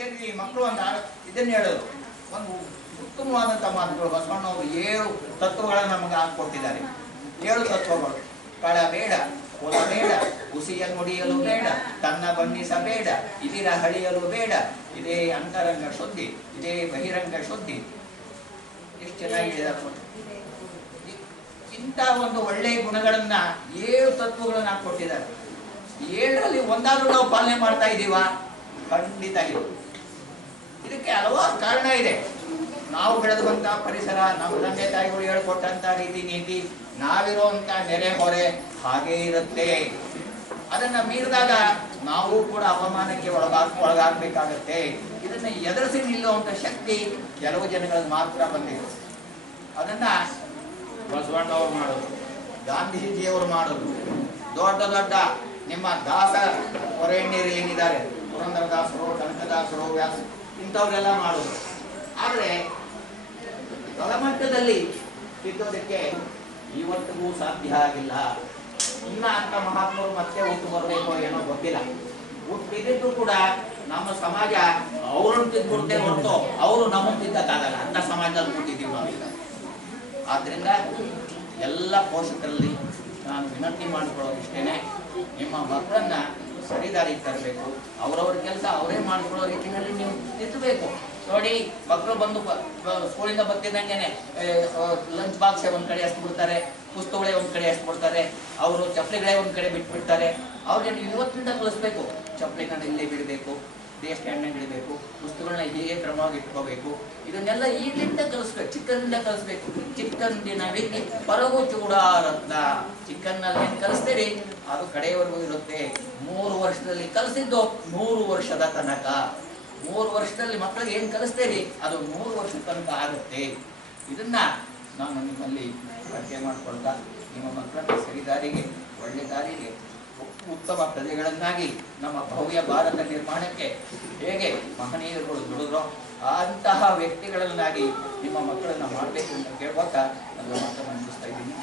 ಮತ್ತೆ ಈ ಮಕ್ಕಳು ಇದನ್ನ ಹೇಳೋದು ಒಂದು ಉತ್ತಮವಾದಂಥ ಮಾತುಗಳು. ಬಸವಣ್ಣವರು 7 ತತ್ವಗಳನ್ನು ನಮಗೆ ಹಾಕೊಟ್ಟಿದ್ದಾರೆ. 7 ತತ್ವಗಳು: ಕಳ ಬೇಡ, ಹೊಲ ಬೇಡ, ಹುಸಿಯ ನುಡಿಯಲು ಬೇಡ, ತನ್ನ ಬಣ್ಣಿಸಬೇಡ, ಇದಿರ ಹಳಿಯಲು ಬೇಡ, ಇದೇ ಅಂತರಂಗ ಶುದ್ಧಿ, ಇದೇ ಬಹಿರಂಗ ಶುದ್ಧಿ. ಎಷ್ಟು ಚೆನ್ನಾಗಿ ಹೇಳಿದ್ದಾರೆ. ಇಂಥ ಒಂದು ಒಳ್ಳೆಯ ಗುಣಗಳನ್ನ 7 ತತ್ವಗಳನ್ನ ಕೊಟ್ಟಿದ್ದಾರೆ. 7ರಲ್ಲಿ ಒಂದಾದ್ರೂ ನಾವು ಪಾಲನೆ ಮಾಡ್ತಾ ಇದ್ದೀವಾ? ಖಂಡಿತ ಇಲ್ಲ. ಇದಕ್ಕೆ ಹಲವಾರು ಕಾರಣ ಇದೆ. ನಾವು ಬೆಳೆದಂತ ಪರಿಸರ, ನಮ್ಮ ತಂದೆ ತಾಯಿಗಳು ಹೇಳ್ಕೊಟ್ಟಂತ ರೀತಿ ನೀತಿ, ನಾವಿರುವಂತ ನೆರೆ ಹೊರೆ ಹಾಗೇ ಇರುತ್ತೆ. ಅದನ್ನ ಮೀರಿದಾಗ ನಾವು ಕೂಡ ಅವಮಾನಕ್ಕೆ ಒಳಗಾಗಬೇಕಾಗತ್ತೆ. ಇದನ್ನ ಎದುರಿಸಿ ನಿಲ್ಲುವಂತ ಶಕ್ತಿ ಕೆಲವು ಜನಗಳಿಗೆ ಮಾತ್ರ ಬಂದಿದೆ. ಅದನ್ನ ಬಸವಣ್ಣವರು ಮಾಡೋದು, ಗಾಂಧೀಜಿಯವರು ಮಾಡೋದು, ದೊಡ್ಡ ದೊಡ್ಡ ನಿಮ್ಮ ದಾಸ ಹೊರೆಯಣ್ಣೀರು ಏನಿದ್ದಾರೆ, ಪುರಂದರದಾಸರು, ಕನಕದಾಸರು, ವ್ಯಾಸ, ಇಂಥವರೆಲ್ಲ ಮಾಡೋದು. ಆದರೆ ತಳಮಟ್ಟದಲ್ಲಿ ತಿದ್ದೋದಕ್ಕೆ ಇವತ್ತಿಗೂ ಸಾಧ್ಯ ಆಗಿಲ್ಲ. ಇನ್ನ ಅಂತ ಮಹಾತ್ಮರು ಮತ್ತೆ ಹುಟ್ಟು ಬರಬೇಕು ಏನೋ ಗೊತ್ತಿಲ್ಲ. ಹುಟ್ಟಿದ್ದು ಕೂಡ ನಮ್ಮ ಸಮಾಜ ಅವ್ರನ್ನ ತಿದ್ಬಿಡ್ತೇ ಹೊರತು ಅವರು ನಮ್ಮನ್ನು ತಿದ್ದಕ್ಕಾಗಲ್ಲ. ಅಂತ ಸಮಾಜದಲ್ಲಿ ಹುಟ್ಟಿದ್ದೀವಿ ನಾವೀಗ. ಆದ್ರಿಂದ ಎಲ್ಲ ಪೋಷಕರಲ್ಲಿ ನಾನು ವಿನಂತಿ ಮಾಡಿಕೊಳ್ಳೋದಿಷ್ಟೇನೆ, ನಿಮ್ಮ ಮಕ್ಕಳನ್ನ ಸರಿದಾರಿಗೆ ತರಬೇಕು. ಅವರವ್ರ ಕೆಲಸ ಅವರೇ ಮಾಡಿಕೊಳ್ಳೋ ರೀತಿಯಲ್ಲಿ ನೀವು ತಿದ್ದಬೇಕು. ನೋಡಿ, ಮಕ್ಕಳು ಬಂದು ಸ್ಕೂಲಿಂದ ಬರ್ತಿದ್ದಂಗೆನೆ ಲಂಚ್ ಬಾಕ್ಸೇ ಒಂದ್ ಕಡೆ ಎಷ್ಟು ಬಿಡ್ತಾರೆ, ಪುಸ್ತಕಗಳೇ ಒಂದ್ ಕಡೆ ಎಷ್ಟು ಬಿಡ್ತಾರೆ, ಅವರು ಚಪ್ಪಲಿಗಳೇ ಒಂದ್ ಕಡೆ ಬಿಟ್ಬಿಡ್ತಾರೆ. ಅವ್ರಿಗೆ ನೀವು ಇವತ್ತಿಂದ ಕಲಿಸ್ಬೇಕು. ಚಪ್ಪಲಿಗಳನ್ನ ಇಲ್ಲೇ ಬಿಡಬೇಕು, ಇದೇ ಸ್ಟ್ಯಾಂಡ್ನಾಗ ಇಡಬೇಕು, ಪುಸ್ತಕಗಳನ್ನ ಹೀಗೆ ಕ್ರಮವಾಗಿ ಇಟ್ಕೋಬೇಕು. ಇದನ್ನೆಲ್ಲ ಈಗಲಿಂದ ಕಲಿಸ್ಬೇಕು, ಚಿಕ್ಕಂದಿಂದ ಕಲಿಸ್ಬೇಕು. ಚಿಕ್ಕಂದಿನ ವಿದ್ಯೆ ಪರವು ಚೂಡಾರತ್ನ. ಚಿಕ್ಕನ್ನಲ್ಲಿ ಏನ್ ಕಲಿಸ್ತೀರಿ ಅದು ಕಡೆಯವರೆಗೂ ಇರುತ್ತೆ. 3 ವರ್ಷದಲ್ಲಿ ಕಲಿಸಿದ್ದು 100 ವರ್ಷದ ತನಕ. 3 ವರ್ಷದಲ್ಲಿ ಮಕ್ಕಳಿಗೆ ಏನ್ ಕಲಿಸ್ತೀರಿ ಅದು 100 ವರ್ಷದ ತನಕ ಆಗುತ್ತೆ. ಇದನ್ನ ನಾನು ನಿಮ್ಮಲ್ಲಿ ಅರಿಕೆ ಮಾಡಿಕೊಳ್ತಾ, ನಿಮ್ಮ ಮಕ್ಕಳನ್ನ ಸರಿದಾರಿಗೆ, ಒಳ್ಳೆ ದಾರಿಗೆ, ಉತ್ತಮ ಪ್ರಜೆಗಳನ್ನಾಗಿ ನಮ್ಮ ಭವ್ಯ ಭಾರತ ನಿರ್ಮಾಣಕ್ಕೆ ಹೇಗೆ ಮಹನೀಯರುಗಳು ದುಡಿದ್ರೋ ಅಂತಹ ವ್ಯಕ್ತಿಗಳನ್ನಾಗಿ ನಿಮ್ಮ ಮಕ್ಕಳನ್ನ ಮಾಡಬೇಕು ಅಂತ ಕೇಳ್ಕೊತಾ ನನ್ನ ಮಾತನ್ನು ಮುಗಿಸ್ತಾ ಇದ್ದೀನಿ.